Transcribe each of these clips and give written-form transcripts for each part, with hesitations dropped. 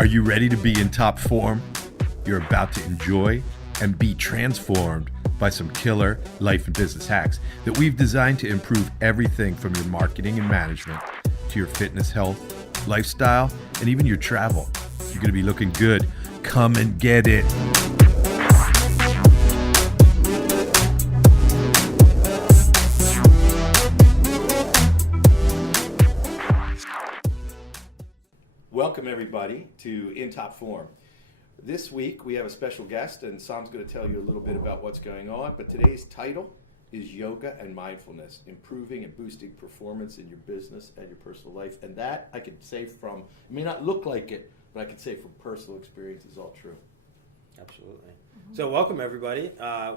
Are you ready to be in top form? You're about to enjoy and be transformed by some killer life and business hacks that we've designed to improve everything from your marketing and management to your fitness, health, lifestyle, and even your travel. You're going to be looking good. Come and get it. Welcome everybody to In Top Form. This week we have a special guest and Sam's going to tell you a little bit about what's going on, but today's title is Yoga and Mindfulness, improving and boosting performance in your business and your personal life. And that I could say from, it may not look like it, but I could say from personal experience is all true. Absolutely. So welcome everybody.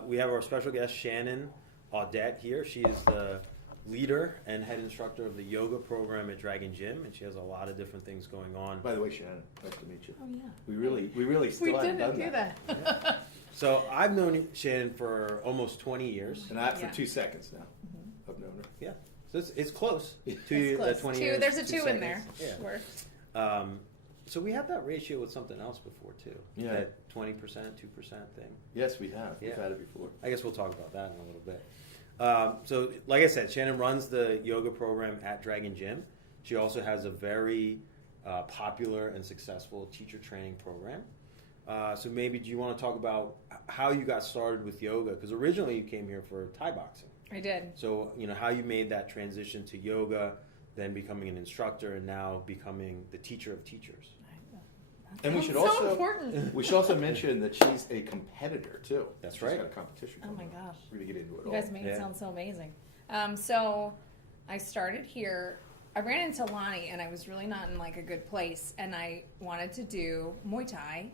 We have our special guest Shannon Audet here. She is the leader and head instructor of the yoga program at Dragon Gym, and she has a lot of different things going on. By the way, Shannon, nice to meet you. Oh yeah. We really still haven't done that. Yeah. So I've known Shannon for almost 20 years. And I for 2 seconds now. I've known her. Yeah. So it's close. It's close. 20 two, years. there's a 2 two in there. seconds. Yeah. Sure. So we had that ratio with something else before too. Yeah. That 20%, 2% thing. Yes, we have. Yeah. We've had it before. I guess we'll talk about that in a little bit. So, like I said, Shannon runs the yoga program at Dragon Gym. She also has a very popular and successful teacher training program. So maybe do you want to talk about how you got started with yoga? Because originally you came here for Thai boxing. I did. So, how you made that transition to yoga, then becoming an instructor, and now becoming the teacher of teachers. And we should also mention that she's a competitor too. That's She's right. got a competition. Oh my going on. gosh. We're gonna get into it You all. guys make it sound so amazing. So I started here. I ran into Lonnie and I was really not in like a good place, and I wanted to do Muay Thai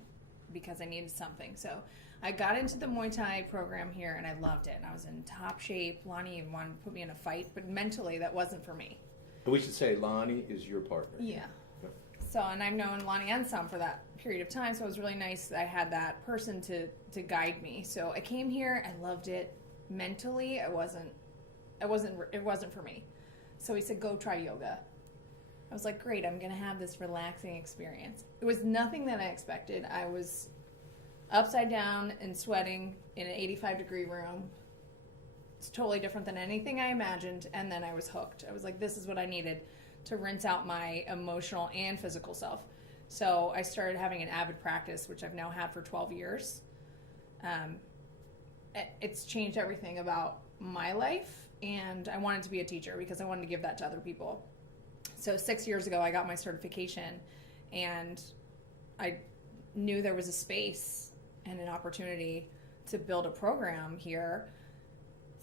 because I needed something. So I got into the Muay Thai program here and I loved it. And I was in top shape. Lonnie even wanted to put me in a fight, but mentally that wasn't for me. And we should say Lonnie is your partner. Yeah. Yep. So, and I've known Lonnie and Sam for that period of time, so it was really nice that I had that person to guide me. So I came here, I loved it. Mentally, it wasn't for me. So he said, go try yoga. I was like, great, I'm going to have this relaxing experience. It was nothing that I expected. I was upside down and sweating in an 85-degree room. It's totally different than anything I imagined, and then I was hooked. I was like, this is what I needed to rinse out my emotional and physical self. So I started having an avid practice, which I've now had for 12 years. It's changed everything about my life, and I wanted to be a teacher because I wanted to give that to other people. So 6 years ago, I got my certification, and I knew there was a space and an opportunity to build a program here.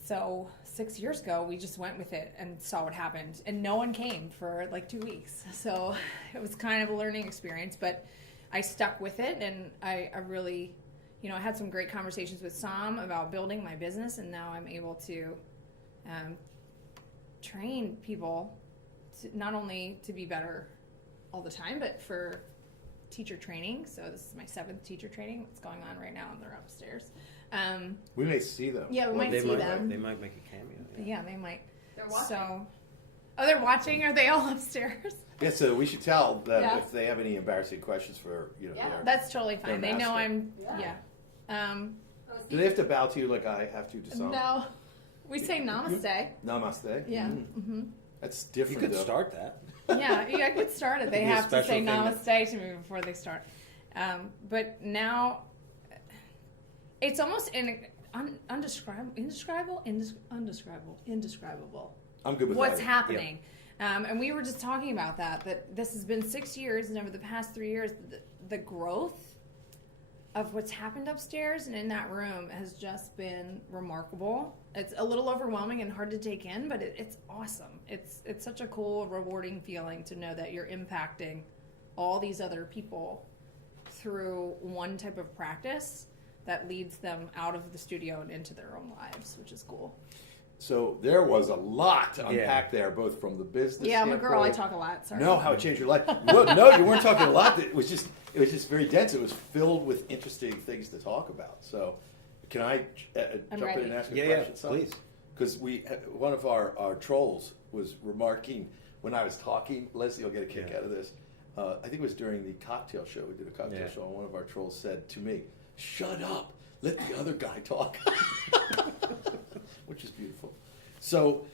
So 6 years ago, we just went with it and saw what happened. And no one came for like 2 weeks. So it was kind of a learning experience, but I stuck with it. And I really, I had some great conversations with Sam about building my business. And now I'm able to train people to not only to be better all the time, but for teacher training. So this is my 7th teacher training. It's going on right now, and they're upstairs. We may see them. Yeah, we might see them. They might make a cameo. Yeah, they might. They're watching. So, they're watching. Are they all upstairs? Yeah, so we should tell them if they have any embarrassing questions for their, That's totally fine. They know master. I'm. Do they have to bow to you like I have to some? No, we say namaste. Namaste. Yeah. Mm-hmm. That's You different. could though. start that. Yeah, I could start it. They Could be a have to say special thing namaste to me before they start. But now, it's almost indescribable. I'm good with What's that. happening. And we were just talking about that this has been 6 years, and over the past 3 years, the growth of what's happened upstairs and in that room has just been remarkable. It's a little overwhelming and hard to take in, but it's awesome. It's such a cool, rewarding feeling to know that you're impacting all these other people through one type of practice that leads them out of the studio and into their own lives, which is cool. So there was a lot to unpack there, both from the business. Yeah, I'm a girl. I talk a lot. Sorry. No, how it changed your life. Well, no, you weren't talking a lot. It was just very dense. It was filled with interesting things to talk about. So, can I jump ready. in and ask a Yeah, question? please. Because one of our trolls was remarking when I was talking. Leslie will get a kick out of this. I think it was during the cocktail show. We did a cocktail show, and one of our trolls said to me, "Shut up, let the other guy talk," which is beautiful. So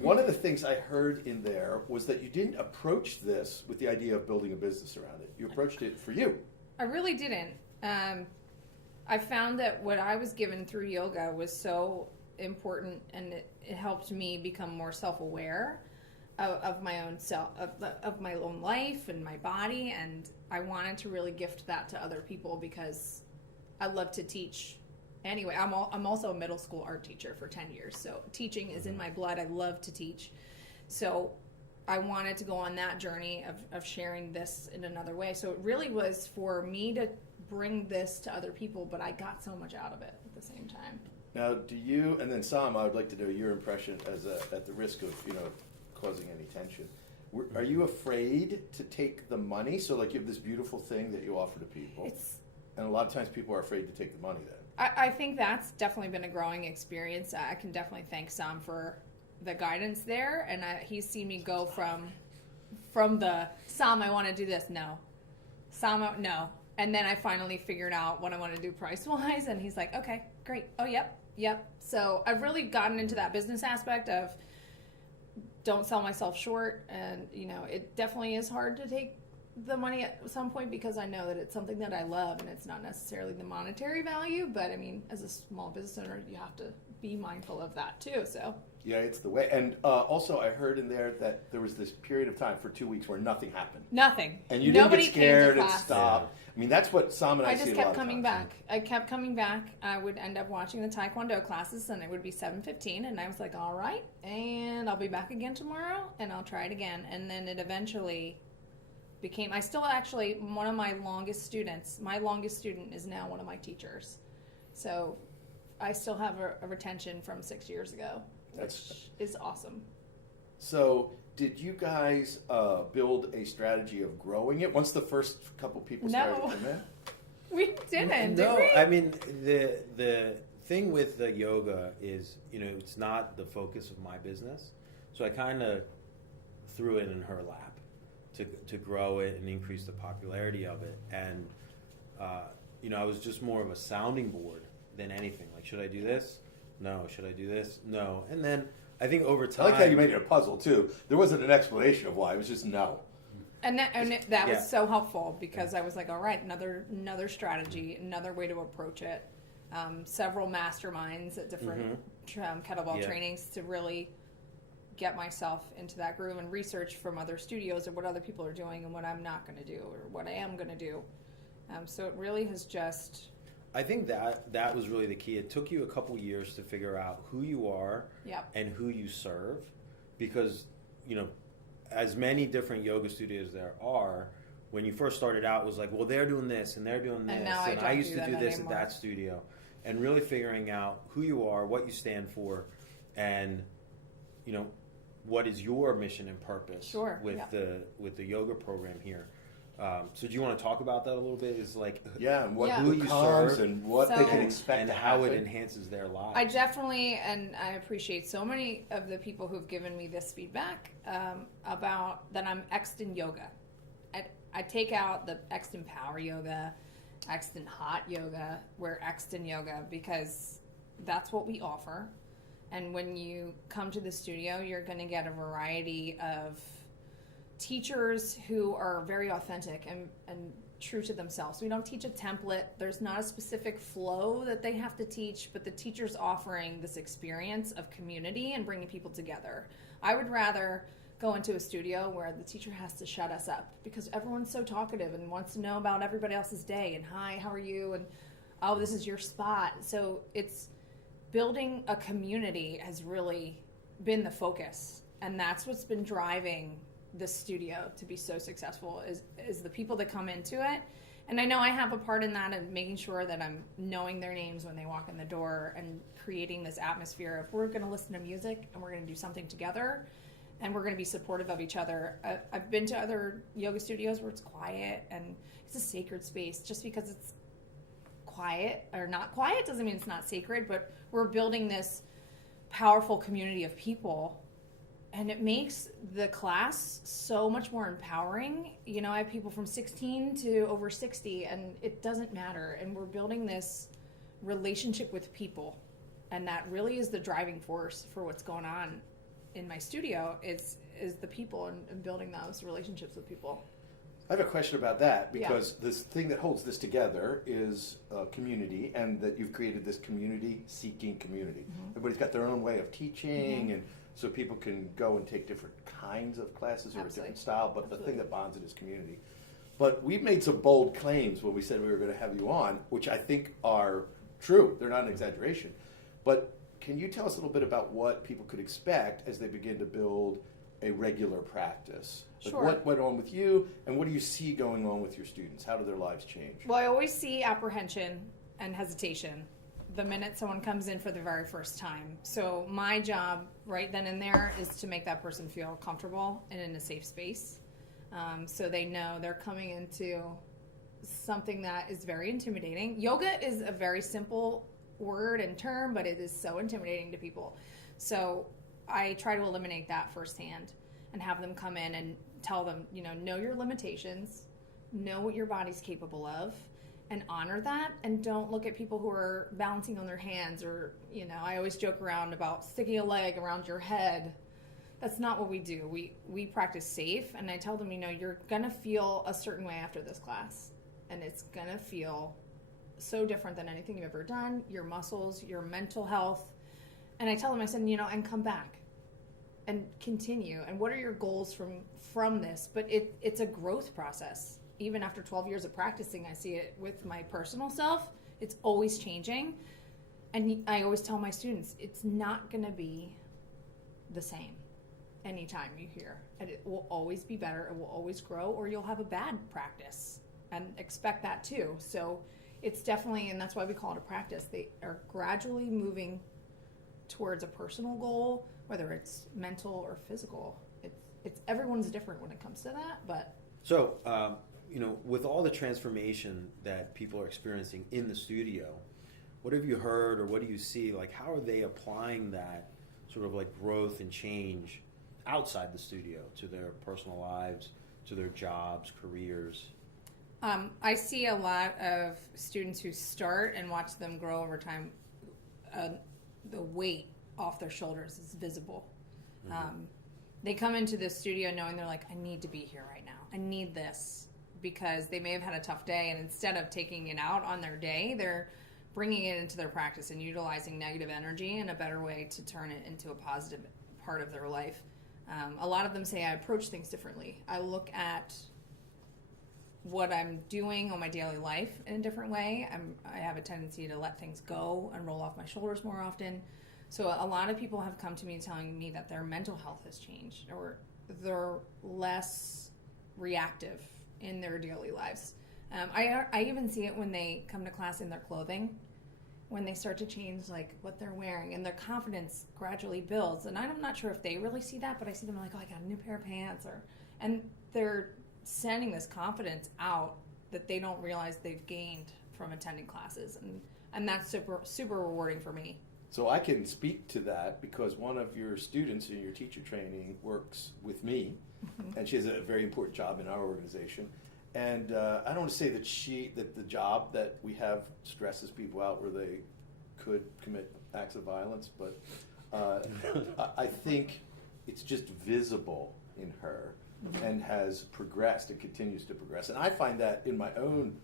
one of the things I heard in there was that you didn't approach this with the idea of building a business around it. You approached it for you. I really didn't. I found that what I was given through yoga was so important, and it helped me become more self-aware of my own self, of my own life and my body, and I wanted to really gift that to other people because I love to teach. Anyway, I'm also a middle school art teacher for 10 years, so teaching is in my blood. I love to teach. So I wanted to go on that journey of sharing this in another way. So it really was for me to bring this to other people, but I got so much out of it at the same time. Now, do you, and then Sam, I would like to know your impression at the risk of, causing any tension. Are you afraid to take the money? So like you have this beautiful thing that you offer to people, and a lot of times people are afraid to take the money then. I think that's definitely been a growing experience. I can definitely thank Sam for the guidance there, and he's seen me go from the Sam, I want to do this, no, Sam, no, and then I finally figured out what I want to do price wise, and he's like, okay, great, oh yep. So I've really gotten into that business aspect of don't sell myself short, and it definitely is hard to take the money at some point because I know that it's something that I love and it's not necessarily the monetary value, but I mean, as a small business owner, you have to be mindful of that too. So yeah, it's the way. And also I heard in there that there was this period of time for 2 weeks where nothing happened. Nothing. And you Nobody didn't get scared came to and class. stop. I mean, that's what Sam and I see a lot of just kept coming times. back. I kept coming back. I would end up watching the Taekwondo classes, and it would be 7:15, and I was like, all right, and I'll be back again tomorrow, and I'll try it again. And then it eventually became, I still actually, one of my longest student is now one of my teachers. So I still have a retention from 6 years ago, which is awesome. So did you guys build a strategy of growing it once the first couple people started to come in? We didn't, did No, we? I mean, the thing with the yoga is, it's not the focus of my business. So I kind of threw it in her lap to grow it and increase the popularity of it. And, I was just more of a sounding board than anything. Like, should I do this? No. Should I do this? No. And then I think over I time... like how you made it a puzzle, too. There wasn't an explanation of why. It was just no. And that was so helpful because I was like, all right, another strategy, another way to approach it. Several masterminds at different kettlebell trainings to really get myself into that groove and research from other studios or what other people are doing and what I'm not going to do or what I am going to do. So it really has just... I think that was really the key. It took you a couple years to figure out who you are and who you serve because, as many different yoga studios there are, when you first started out, it was like, well, they're doing this and they're doing this, and I used to do this at that studio. And really figuring out who you are, what you stand for, and, what is your mission and purpose with the yoga program here. So do you want to talk about that a little bit? Is like and what who you serve and what they can expect and to how happen. it enhances their lives. I definitely, and I appreciate so many of the people who've given me this feedback about that I'm Exton Yoga. I take out the Exton Power Yoga, Exton Hot Yoga, we're Exton Yoga because that's what we offer. And when you come to the studio, you're going to get a variety of teachers who are very authentic and true to themselves. We don't teach a template. There's not a specific flow that they have to teach, but the teacher's offering this experience of community and bringing people together. I would rather go into a studio where the teacher has to shut us up because everyone's so talkative and wants to know about everybody else's day and hi, how are you? And oh, this is your spot. So it's building a community has really been the focus. And that's what's been driving the studio to be so successful is the people that come into it. And I know I have a part in that of making sure that I'm knowing their names when they walk in the door and creating this atmosphere of we're going to listen to music and we're going to do something together and we're going to be supportive of each other. I've been to other yoga studios where it's quiet and it's a sacred space. Just because it's quiet or not quiet doesn't mean it's not sacred, but we're building this powerful community of people and it makes the class so much more empowering. You know, I have people from 16 to over 60, and it doesn't matter. And we're building this relationship with people, and that really is the driving force for what's going on in my studio is the people and building those relationships with people. I have a question about that because this thing that holds this together is community, and that you've created this community-seeking community. Everybody's got their own way of teaching, and so people can go and take different kinds of classes or a different style, but the thing that bonds it is community. But we've made some bold claims when we said we were going to have you on, which I think are true. They're not an exaggeration. But can you tell us a little bit about what people could expect as they begin to build a regular practice? Like Sure. what went on with you, and what do you see going on with your students? How do their lives change? Well, I always see apprehension and hesitation the minute someone comes in for the very first time. So my job right then and there is to make that person feel comfortable and in a safe space. So they know they're coming into something that is very intimidating. Yoga is a very simple word and term, but it is so intimidating to people. So I try to eliminate that firsthand and have them come in and tell them, know your limitations, know what your body's capable of, and honor that, and don't look at people who are balancing on their hands or, I always joke around about sticking a leg around your head. That's not what we do. We practice safe, and I tell them, you're going to feel a certain way after this class, and it's going to feel so different than anything you've ever done, your muscles, your mental health. And I tell them, I said, and come back and continue. And what are your goals from this? But it's a growth process. Even after 12 years of practicing, I see it with my personal self. It's always changing. And I always tell my students, it's not going to be the same anytime you hear. And it will always be better. It will always grow, or you'll have a bad practice. And expect that too. So it's definitely, and that's why we call it a practice. They are gradually moving towards a personal goal, whether it's mental or physical. It's everyone's different when it comes to that, but. So, with all the transformation that people are experiencing in the studio, what have you heard or what do you see? Like, how are they applying that sort of like growth and change outside the studio to their personal lives, to their jobs, careers? I see a lot of students who start and watch them grow over time. The weight off their shoulders is visible. They come into the studio knowing they're like, I need to be here right now. I need this, because they may have had a tough day, and instead of taking it out on their day, they're bringing it into their practice and utilizing negative energy in a better way to turn it into a positive part of their life. A lot of them say I approach things differently. I look at what I'm doing on my daily life in a different way. I have a tendency to let things go and roll off my shoulders more often. So a lot of people have come to me telling me that their mental health has changed, or they're less reactive in their daily lives. I even see it when they come to class in their clothing, when they start to change like what they're wearing, and their confidence gradually builds. And I'm not sure if they really see that, but I see them like, oh, I got a new pair of pants, and they're sending this confidence out that they don't realize they've gained from attending classes, and that's super rewarding for me. So I can speak to that because one of your students in your teacher training works with me, and she has a very important job in our organization. And I don't want to say that the job that we have stresses people out where they could commit acts of violence, but I think it's just visible in her and has progressed and continues to progress. And I find that in my own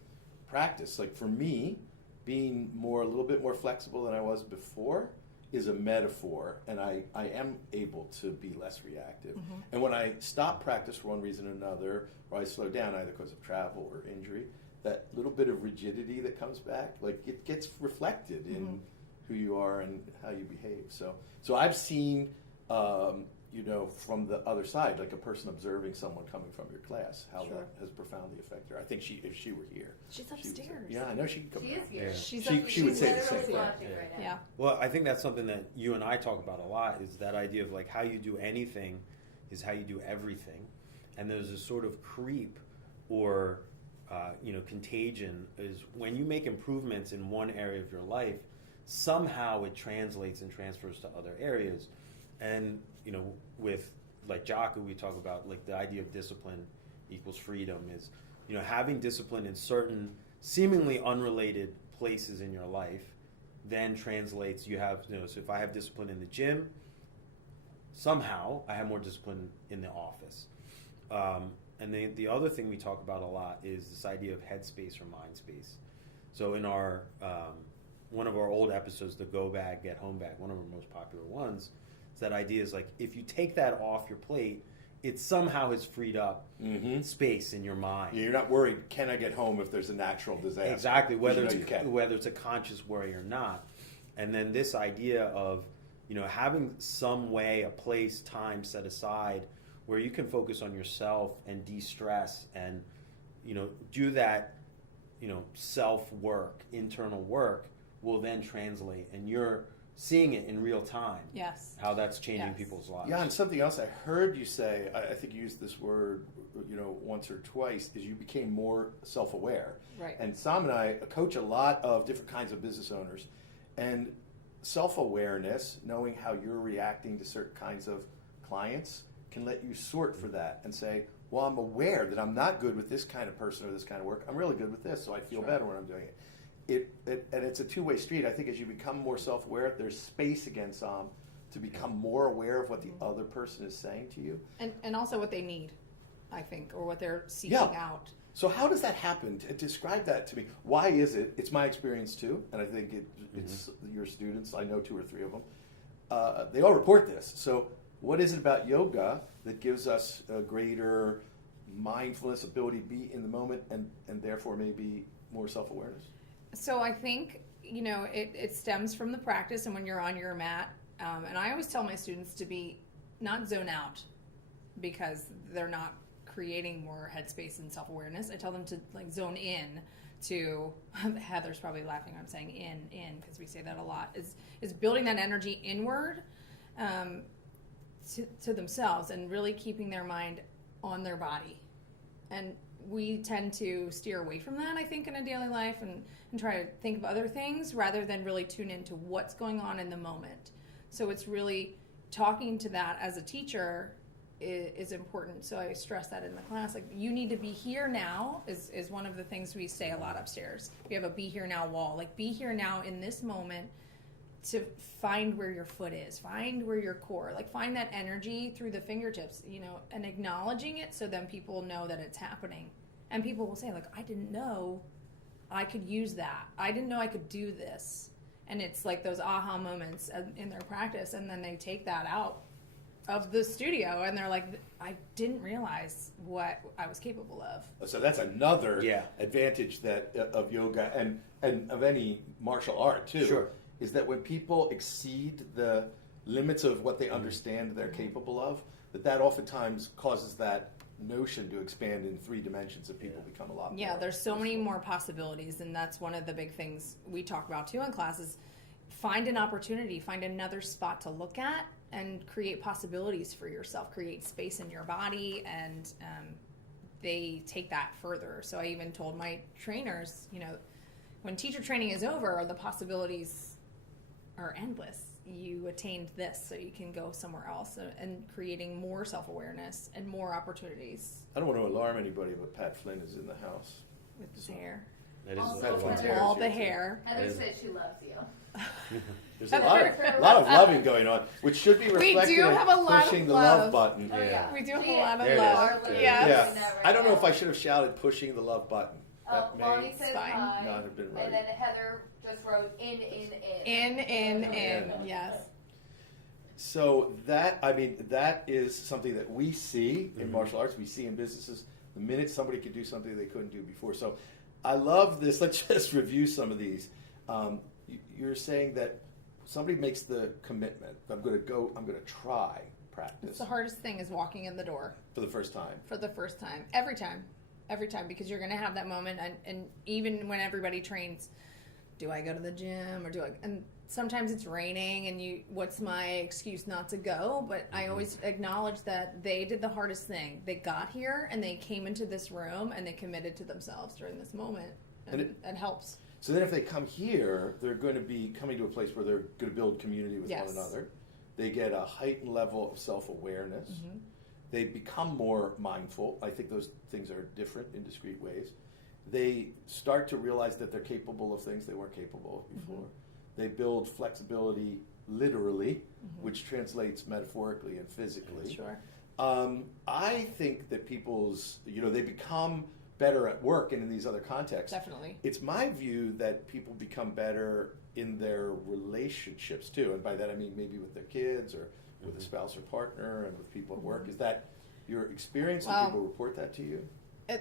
practice, like for me, being a little bit more flexible than I was before is a metaphor, and I am able to be less reactive. And when I stop practice for one reason or another, or I slow down either because of travel or injury, that little bit of rigidity that comes back, like it gets reflected in who you are and how you behave. So I've seen, from the other side, like a person observing someone coming from your class, how that has profoundly affected her. I think if she were here. She's upstairs. Yeah, I know she could come She down. is here. Yeah. She would say the same literally thing. watching right now. Yeah. Well, I think that's something that you and I talk about a lot, is that idea of like how you do anything is how you do everything. And there's a sort of creep or contagion is when you make improvements in one area of your life, somehow it translates and transfers to other areas. And with like Jocko, we talk about like the idea of discipline equals freedom is, having discipline in certain seemingly unrelated places in your life then translates, so if I have discipline in the gym, somehow I have more discipline in the office. And the other thing we talk about a lot is this idea of headspace or mind space. So in our one of our old episodes, the Go Bag, Get Home Bag, one of our most popular ones, is that idea is like if you take that off your plate, it somehow has freed up space in your mind. Yeah, you're not worried, can I get home if there's a natural disaster? Exactly, whether it's a conscious worry or not. And then this idea of having some way, a place, time set aside where you can focus on yourself and de-stress and do that self-work, internal work will then translate, and you're seeing it in real time. Yes. How that's changing people's lives. Yeah, and something else I heard you say, I think you used this word, once or twice, is you became more self-aware. Right. And Sam and I coach a lot of different kinds of business owners, and self-awareness, knowing how you're reacting to certain kinds of clients, can let you sort for that and say, well, I'm aware that I'm not good with this kind of person or this kind of work. I'm really good with this, so I feel better when I'm doing it. And it's a two-way street. I think as you become more self-aware, there's space again, Sam, to become more aware of what the other person is saying to you. And also what they need, I think, or what they're seeking out. So how does that happen? Describe that to me. Why is it? It's my experience too, and I think it's your students. I know 2 or 3 of them. They all report this. So what is it about yoga that gives us a greater mindfulness, ability to be in the moment, and therefore maybe more self-awareness? So I think, it stems from the practice and when you're on your mat. And I always tell my students to be not zone out because they're not creating more headspace and self-awareness. I tell them to zone in to, Heather's probably laughing when I'm saying in because we say that a lot, is building that energy inward to themselves and really keeping their mind on their body. And we tend to steer away from that, I think, in a daily life and try to think of other things rather than really tune into what's going on in the moment. So it's really talking to that as a teacher is important. So I stress that in the class. Like, you need to be here now is one of the things we say a lot upstairs. We have a be here now wall. Like, be here now in this moment to find where your foot is, find where your core, find that energy through the fingertips, and acknowledging it so then people know that it's happening. And people will say, I didn't know I could use that. I didn't know I could do this. And it's like those aha moments in their practice, and then they take that out of the studio, and they're like, I didn't realize what I was capable of. So that's another advantage of yoga and of any martial art, too. Sure. Is that when people exceed the limits of what they understand they're capable of, that oftentimes causes that notion to expand in 3 dimensions and people become a lot more. Yeah, there's so many more possibilities, and that's one of the big things we talk about too in classes. Find an opportunity, find another spot to look at, and create possibilities for yourself, create space in your body, and they take that further. So I even told my trainers, when teacher training is over, the possibilities are endless. You attained this, so you can go somewhere else, and creating more self-awareness and more opportunities. I don't want to alarm anybody, but Pat Flynn is in the house. With his hair. That is All the hair. Heather says she loves you. There's a lot of loving going on, which should be reflected do have a lot pushing of the love. love button. Oh, yeah. We do have See a it? lot of There it love. is. There it is. Yes. Yeah. I don't know if I should have shouted pushing the love button. That Lonnie may says fine. hi, not have been right. and then Heather just wrote in. In, yes. So that is something that we see in martial arts, we see in businesses, the minute somebody could do something they couldn't do before. So I love this. Let's just review some of these. You're saying that somebody makes the commitment, I'm going to try practice. It's the hardest thing is walking in the door. For the first time. For the first time. Every time, because you're going to have that moment, and even when everybody trains, do I go to the gym or and sometimes it's raining and what's my excuse not to go? But I always acknowledge that they did the hardest thing. They got here and they came into this room and they committed to themselves during this moment. And it helps. So then if they come here, they're going to be coming to a place where they're going to build community with one another. They get a heightened level of self-awareness. They become more mindful. I think those things are different in discrete ways. They start to realize that they're capable of things they weren't capable of before. They build flexibility literally, which translates metaphorically and physically. Sure. I think that they become better at work and in these other contexts. Definitely. It's my view that people become better in their relationships too, and by that I mean maybe with their kids or with a spouse or partner and with people at work. Is that your experience? And people report that to you?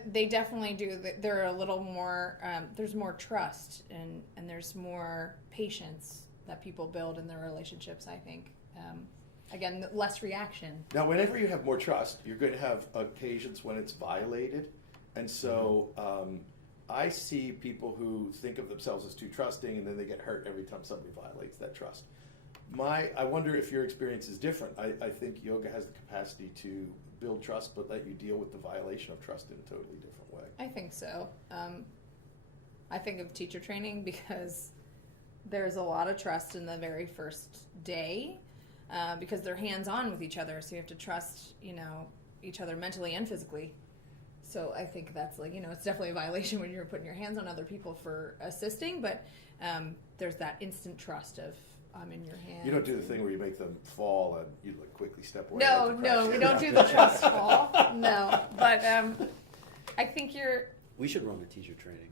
They definitely do. They're a little more, there's more trust and there's more patience that people build in their relationships, I think. Again, less reaction. Now, whenever you have more trust, you're going to have occasions when it's violated. And so I see people who think of themselves as too trusting, and then they get hurt every time somebody violates that trust. I wonder if your experience is different. I think yoga has the capacity to build trust, but let you deal with the violation of trust in a totally different way. I think so. I think of teacher training because there's a lot of trust in the very first day because they're hands-on with each other, so you have to trust, each other mentally and physically. So I think that's it's definitely a violation when you're putting your hands on other people for assisting, but there's that instant trust of I'm in your hands. You don't do the thing where you make them fall and you quickly step away. No, we don't do the trust fall. No, but I think We should run a teacher training.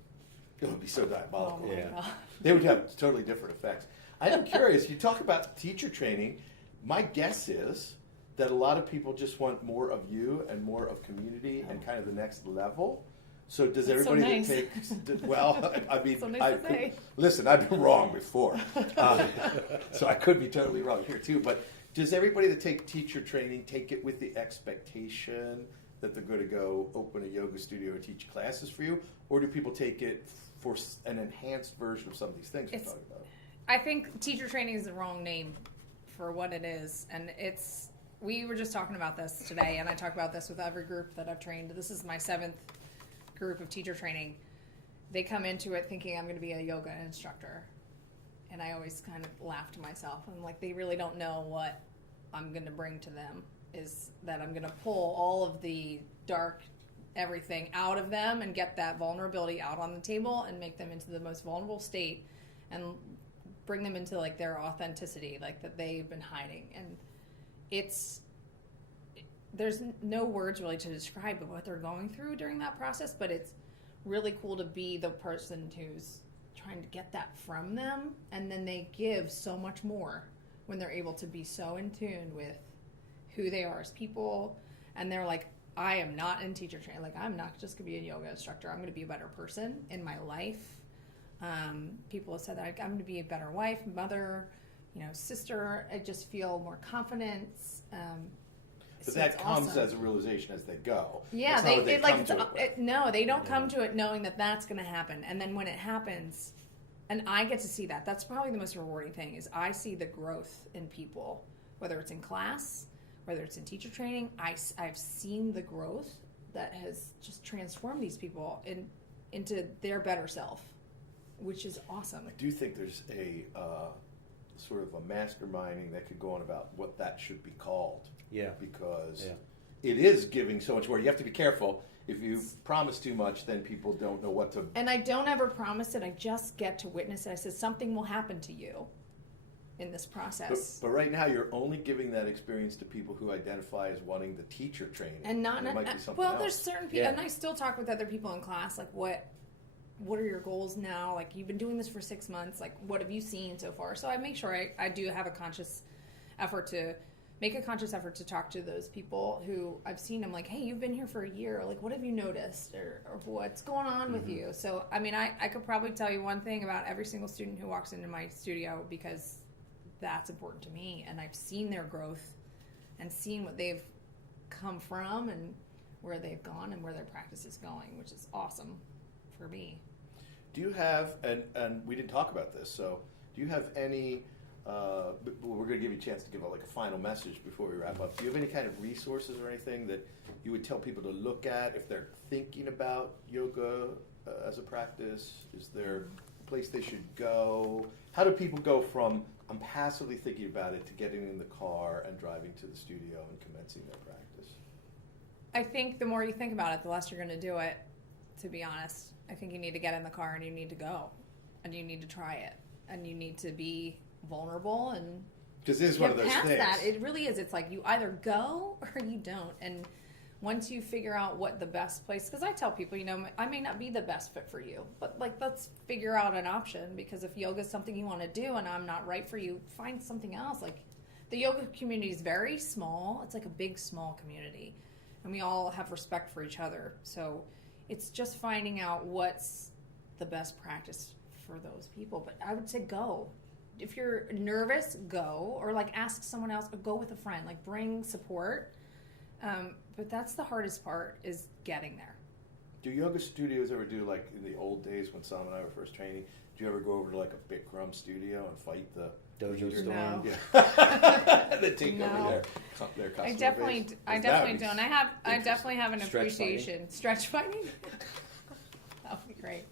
It would be so diabolical. Oh my Yeah. God. They would have totally different effects. I'm curious, you talk about teacher training. My guess is that a lot of people just want more of you and more of community and kind of the next level. So does That's so everybody nice. that takes, well, I mean, So nice to say. Listen, I've been wrong before. So I could be totally wrong here too. But does everybody that take teacher training take it with the expectation that they're going to go open a yoga studio or teach classes for you? Or do people take it for an enhanced version of some of these things we're talking about? I think teacher training is the wrong name for what it is, and we were just talking about this today, and I talk about this with every group that I've trained. This is my 7th group of teacher training. They come into it thinking I'm going to be a yoga instructor, and I always kind of laugh to myself. I'm like, they really don't know what I'm going to bring to them, is that I'm going to pull all of the dark everything out of them and get that vulnerability out on the table and make them into the most vulnerable state and bring them into their authenticity, that they've been hiding. And there's no words really to describe what they're going through during that process, but it's really cool to be the person who's trying to get that from them, and then they give so much more when they're able to be so in tune with who they are as people, and they're like, I am not in teacher training. I'm not just going to be a yoga instructor. I'm going to be a better person in my life. People have said that I'm going to be a better wife, mother, sister. I just feel more confidence. But that comes as a realization as they go. Yeah, That's not what come to it with. no, they don't come to it knowing that that's going to happen. And then when it happens, and I get to see that. That's probably the most rewarding thing is I see the growth in people, whether it's in class, whether it's in teacher training. I've seen the growth that has just transformed these people into their better self, which is awesome. I do think there's a sort of a masterminding that could go on about what that should be called. Yeah. Because it is giving so much more. You have to be careful. If you promise too much, then people don't know what to... And I don't ever promise it. I just get to witness it. I said, something will happen to you in this process. But right now, you're only giving that experience to people who identify as wanting the teacher training. And not... There might be something well, else. there's certain people... Yeah. And I still talk with other people in class, what are your goals now? You've been doing this for 6 months. What have you seen so far? So I make sure I do have a conscious effort to talk to those people who I've seen. I'm like, hey, you've been here for a year. What have you noticed? Or what's going on with you? So, I could probably tell you one thing about every single student who walks into my studio because that's important to me. And I've seen their growth and seen what they've come from and where they've gone and where their practice is going, which is awesome for me. Do you have, and we didn't talk about this, so do you have any, we're going to give you a chance to give a final message before we wrap up. Do you have any kind of resources or anything that you would tell people to look at if they're thinking about yoga as a practice? Is there a place they should go? How do people go from, I'm passively thinking about it, to getting in the car and driving to the studio and commencing their practice? I think the more you think about it, the less you're going to do it, to be honest. I think you need to get in the car and you need to go. And you need to try it. And you need to be vulnerable and Because this is one of those past things. that. It really is. It's like you either go or you don't. And once you figure out what the best place, because I tell people, you know, I may not be the best fit for you, but like let's figure out an option, because if yoga is something you want to do and I'm not right for you, find something else. Like the yoga community is very small. It's like a big, small community. And we all have respect for each other. So it's just finding out what's the best practice for those people. But I would say go. If you're nervous, go. Or like ask someone else, or go with a friend. Like bring support. But that's the hardest part, is getting there. Do yoga studios ever do, like in the old days when Sam and I were first training, do you ever go over to like a Bikram studio and fight the Dojo leader? storm. No. Yeah. They take No. over their customer I definitely base? don't. I definitely have an Stretch appreciation. Stretch fighting? That would be great.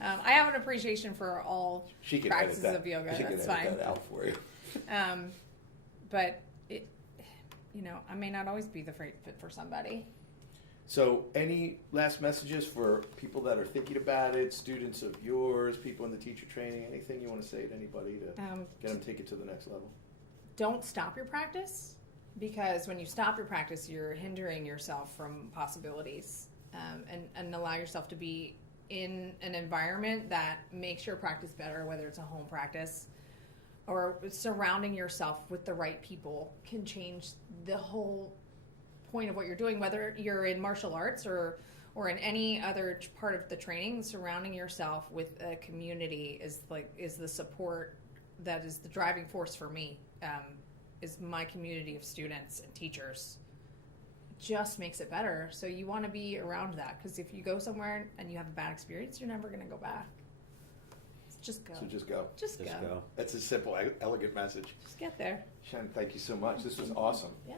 I have an appreciation for all She can practices edit that. of yoga. She can That's edit fine. that out for you. But it, you know, I may not always be the right fit for somebody. So, any last messages for people that are thinking about it, students of yours, people in the teacher training, anything you want to say to anybody to get them take it to the next level? Don't stop your practice, because when you stop your practice, you're hindering yourself from possibilities, and allow yourself to be in an environment that makes your practice better, whether it's a home practice or surrounding yourself with the right people can change the whole point of what you're doing, whether you're in martial arts or in any other part of the training. Surrounding yourself with a community is the support that is the driving force for me. Is my community of students and teachers. Just makes it better. So you want to be around that, because if you go somewhere and you have a bad experience, you're never going to go back. Just go. So just go. Just go. That's a simple, elegant message. Just get there. Shannon, thank you so much. This was awesome. Yeah.